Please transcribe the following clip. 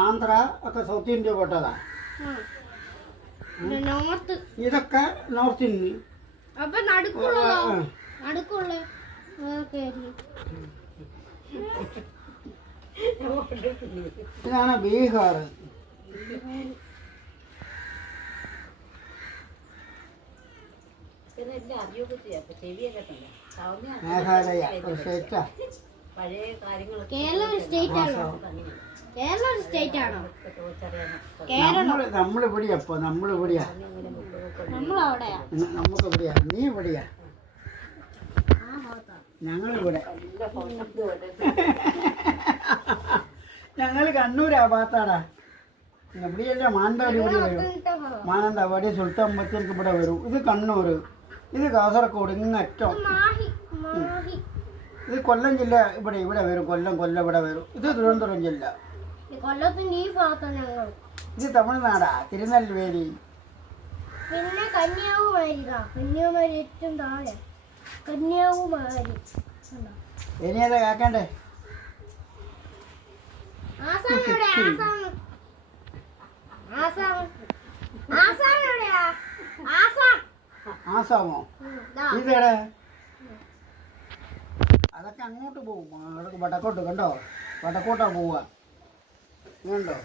ആന്ധ്ര ഒക്കെ south India പെട്ടതാ. ഇതൊക്കെ north India. ഇതാണ് ബീഹാർ. മേഘാലയ സ്റ്റേറ്റാ. നമ്മളിവിടെയപ്പോ നമ്മളിവിടെയാ. നമുക്കിവിടെയാ. നീ ഇവിടെയാ. ഞങ്ങളിവിടെ. ഞങ്ങൾ കണ്ണൂരാ ഭാഗത്താടാ. ഇവിടെയല്ല മാനന്തവാടി ഇവിടെ വരും. മാനന്തവാടി സുൽത്താൻ ബത്തേരിക്ക് ഇവിടെ വരും. ഇത് കണ്ണൂർ, ഇത് കാസർഗോഡ്, ഇങ്ങറ്റം. ഇത് കൊല്ലം ജില്ല ഇവിടെ ഇവിടെ വരും. കൊല്ലം ഇവിടെ വരും. ഇത് തിരുവനന്തപുരം ജില്ല. ഇത് തമിഴ്നാടാ, തിരുനെൽവേലി. പിന്നെ കന്യാകുമാരി ഏറ്റവും താഴെ. കന്യാകുമാരി ഇനി ഏതാ കേക്കണ്ടേ? ആസാമോ? ഇതേടെ? അതൊക്കെ അങ്ങോട്ട് പോകും. അതൊക്കെ വടക്കോട്ട്. കണ്ടോ? വടക്കോട്ടാ പോവുക. കണ്ടോ?